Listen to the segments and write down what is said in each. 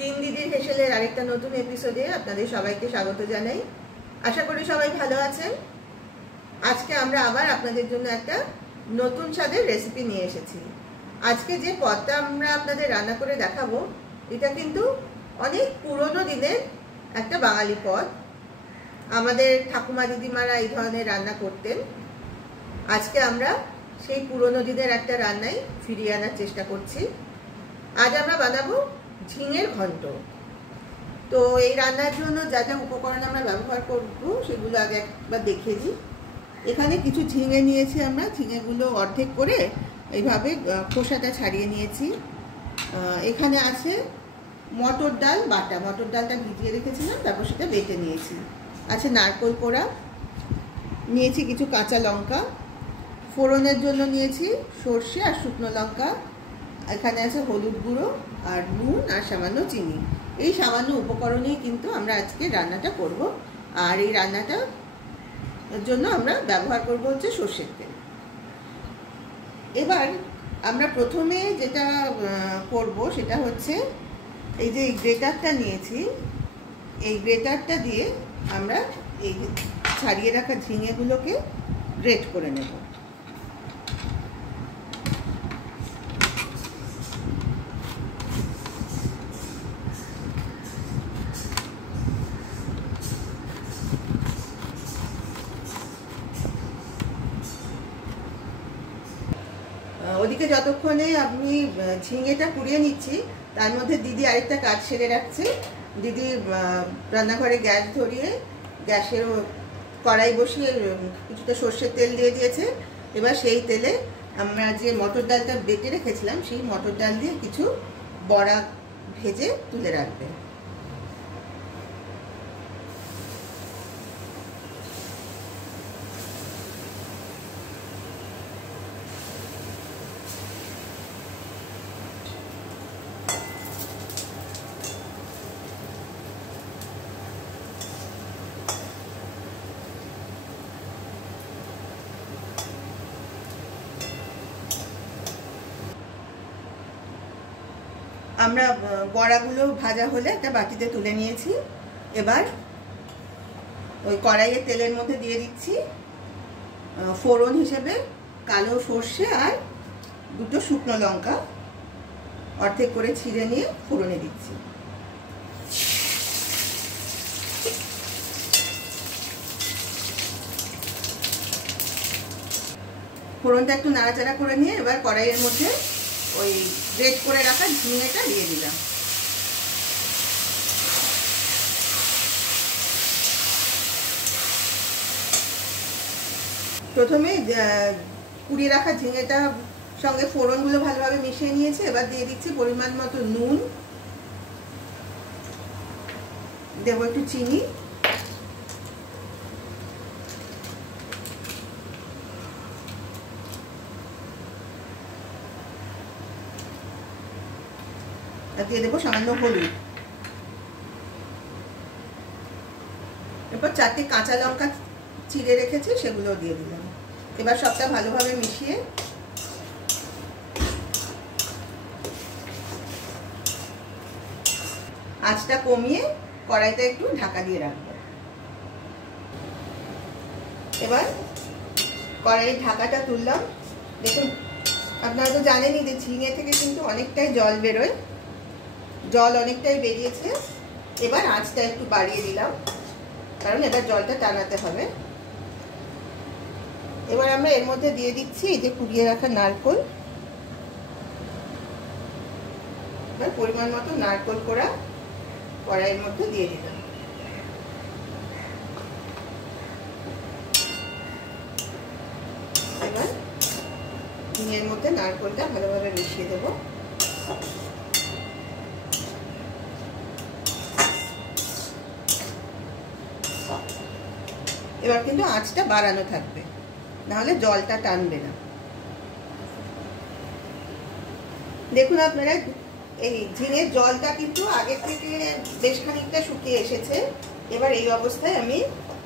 তিন দিদির হেসেলের আরেকটা নতুন এপিসোডে আপনাদের সবাইকে স্বাগত জানাই। আশা করি সবাই ভালো আছেন। আজকে আমরা আবার আপনাদের জন্য একটা নতুন স্বাদের রেসিপি নিয়ে এসেছি। আজকে যে পদটা আমরা আপনাদের রান্না করে দেখাবো এটা কিন্তু অনেক পুরনো দিনের একটা বাঙালি পদ। আমাদের ঠাকুমা দিদিমারা এই ধরনের রান্না করতেন। আজকে আমরা সেই পুরনো দিনের একটা রান্নাই ফিরিয়ে আনার চেষ্টা করছি। আজ আমরা বানাবো ঝিঙের ঘন্ট। তো এই রান্নার জন্য যা যা উপকরণ আমরা ব্যবহার করব সেগুলো আগে একবার দেখিয়ে দিই। এখানে কিছু ঝিঙে নিয়েছি আমরা, ঝিঙেগুলো অর্ধেক করে এইভাবে খোসাটা ছাড়িয়ে নিয়েছি। এখানে আছে মটর ডাল বাটা, মটর ডালটা ভিজিয়ে রেখেছিলাম, তারপর সেটা বেটে নিয়েছি। আছে নারকেল কোড়া, নিয়েছি কিছু কাঁচা লঙ্কা, ফোড়নের জন্য নিয়েছি সর্ষে আর শুকনো লঙ্কা, এখানে আছে হলুদ গুঁড়ো আর নুন আর সামান্য চিনি। এই সামান্য উপকরণেই কিন্তু আমরা আজকে রান্নাটা করব। আর এই রান্নাটার জন্য আমরা ব্যবহার করব হচ্ছে সর্ষের তেল। এবার আমরা প্রথমে যেটা করব সেটা হচ্ছে এই যে গ্রেটারটা নিয়েছি, এই গ্রেটারটা দিয়ে আমরা এই ছাড়িয়ে রাখা ঝিঙেগুলোকে গ্রেট করে নেব। ওদিকে যতক্ষণে আমি ঝিঙেটা কুড়িয়ে নিচ্ছি তার মধ্যে দিদি আরেকটা কাজ সেরে রাখছে। দিদি রান্নাঘরে গ্যাস ধরিয়ে গ্যাসের কড়াই বসিয়ে কিছুটা সর্ষের তেল দিয়ে দিয়েছে। এবার সেই তেলে আমরা যে মটর ডালটা বেটে রেখেছিলাম সেই মটর ডাল দিয়ে কিছু বড়া ভেজে তুলে রাখবে। আমরা বড়াগুলো ভাজা হলে একটা বাটিতে তুলে নিয়েছি। এবার ওই কড়াইয়ের তেলের মধ্যে দিয়ে দিচ্ছি ফোড়ন হিসেবে কালো সর্ষে আর দুটো শুকনো লঙ্কা অর্ধেক করে ছিঁড়ে নিয়ে ফোড়নে দিচ্ছি। ফোড়নটা একটু নাড়াচাড়া করে নিয়ে এবার কড়াইয়ের মধ্যে ওই গ্রেট করে রাখা ঝিঙেটা দিয়ে দিলাম। প্রথমে কুড়িয়ে রাখা ঝিঙেটা সঙ্গে ফোড়নগুলো ভালোভাবে মিশিয়ে নিয়েছে। এবার দিয়ে দিচ্ছি পরিমাণ মতো নুন, দেবো একটু চিনি, দিয়ে দেবো সামান্য হলুদ। এরপর 4টে কাঁচা লঙ্কা চিড়ে রেখেছি সেগুলো দিয়ে দিলাম। এবার সবটা ভালোভাবে মিশিয়ে আঁচটা কমিয়ে কড়াইটা একটু ঢাকা দিয়ে রাখবো। এবার কড়াইয়ের ঢাকাটা তুললাম। দেখুন, আপনারা তো জানেনই যে ঝিঙে থেকে কিন্তু অনেকটাই জল বেরোয়, জল অনেকটাই বেরিয়েছে। এবার আঁচটা একটু বাড়িয়ে দিলাম, কারণ এবার জলটা টানাতে হবে। এবার আমরা এর মধ্যে দিয়ে দিচ্ছি এই যে কুড়িয়ে রাখা নারকেল। এবার পরিমাণ মতো নারকেল কোড়া কড়াইয়ের মধ্যে দিয়ে দিলাম। এবার ঝিঙের মধ্যে নারকেলটা ভালোভাবে মিশিয়ে দেবো। এবার কিন্তু আঁচটা বাড়ানো থাকবে, নাহলে জলটা টানবে না। দেখুন আপনারা, এই ঝিঙের জলটা কিন্তু আগে থেকে বেশ খানিকটা শুকিয়ে এসেছে। এবার এই অবস্থায় আমি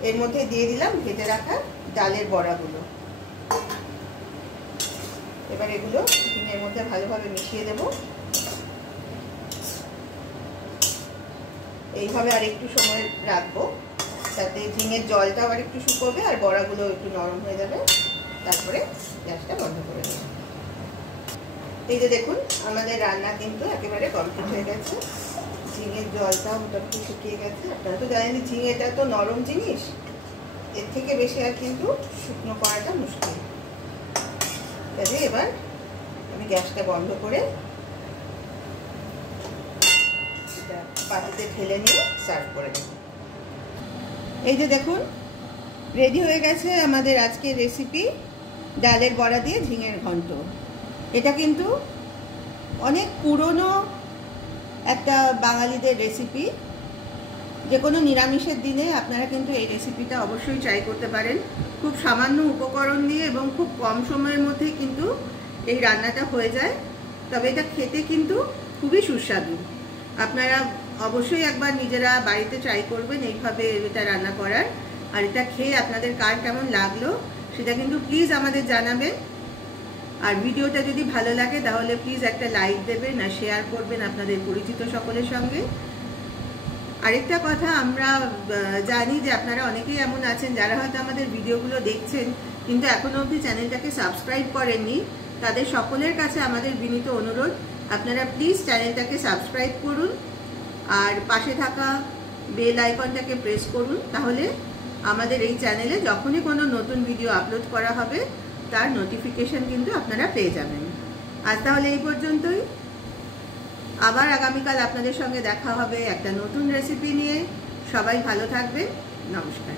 এর মধ্যে দিয়ে দিলাম ভেজে রাখা ডালের বড়াগুলো। এবার এগুলো ঝিঙের মধ্যে ভালোভাবে মিশিয়ে দেব। এইভাবে আর একটু সময় রাখবো, যাতে ঝিঙের জলটা আবার একটু শুকোবে আর বড়াগুলো একটু নরম হয়ে যাবে। তারপরে গ্যাসটা বন্ধ করে দেব। এই যে দেখুন আমাদের রান্না কিন্তু একেবারে কমপ্লিট হয়ে গেছে। ঝিঙের জলটাও মোটামুটি শুকিয়ে গেছে। আপনারা তো জানেন ঝিঙেটা তো নরম জিনিস, এর থেকে বেশি আর কিন্তু শুকনো করাটা মুশকিল। তাহলে এবার আমি গ্যাসটা বন্ধ করে এটা পাতিতে ঢেলে নিয়ে সার্ভ করে দেব। এই যে দেখুন রেডি হয়ে গেছে আমাদের আজকের রেসিপি, ডালের বড়া দিয়ে ঝিঙের ঘন্ট। এটা কিন্তু অনেক পুরনো একটা বাঙালিদের রেসিপি। যে কোনো নিরামিষের দিনে আপনারা কিন্তু এই রেসিপিটা অবশ্যই ট্রাই করতে পারেন। খুব সামান্য উপকরণ দিয়ে এবং খুব কম সময়ের মধ্যে কিন্তু এই রান্নাটা হয়ে যায়। তবে এটা খেতে কিন্তু খুবই সুস্বাদু। আপনারা অবশ্যই একবার নিজেরা বাড়িতে ট্রাই করবেন এইভাবে এটা রান্না করার। আর এটা খেয়ে আপনাদের কার কেমন লাগলো সেটা কিন্তু প্লিজ আমাদের জানাবেন। আর ভিডিওটা যদি ভালো লাগে তাহলে প্লিজ একটা লাইক দেবেন আর শেয়ার করবেন আপনাদের পরিচিত সকলের সঙ্গে। আরেকটা কথা, আমরা জানি যে আপনারা অনেকেই এমন আছেন যারা হয়তো আমাদের ভিডিওগুলো দেখছেন কিন্তু এখনো অবধি চ্যানেলটাকে সাবস্ক্রাইব করেননি। তাদের সকলের কাছে আমাদের বিনীত অনুরোধ, আপনারা প্লিজ চ্যানেলটাকে সাবস্ক্রাইব করুন আর পাশে থাকা বেল আইকনটাকে প্রেস করুন। তাহলে আমাদের এই চ্যানেলে যখনই কোনো নতুন ভিডিও আপলোড করা হবে তার নোটিফিকেশন কিন্তু আপনারা পেয়ে যাবেন। আজ তাহলে এই পর্যন্তই। আবার আগামীকাল আপনাদের সঙ্গে দেখা হবে একটা নতুন রেসিপি নিয়ে। সবাই ভালো থাকবেন। নমস্কার।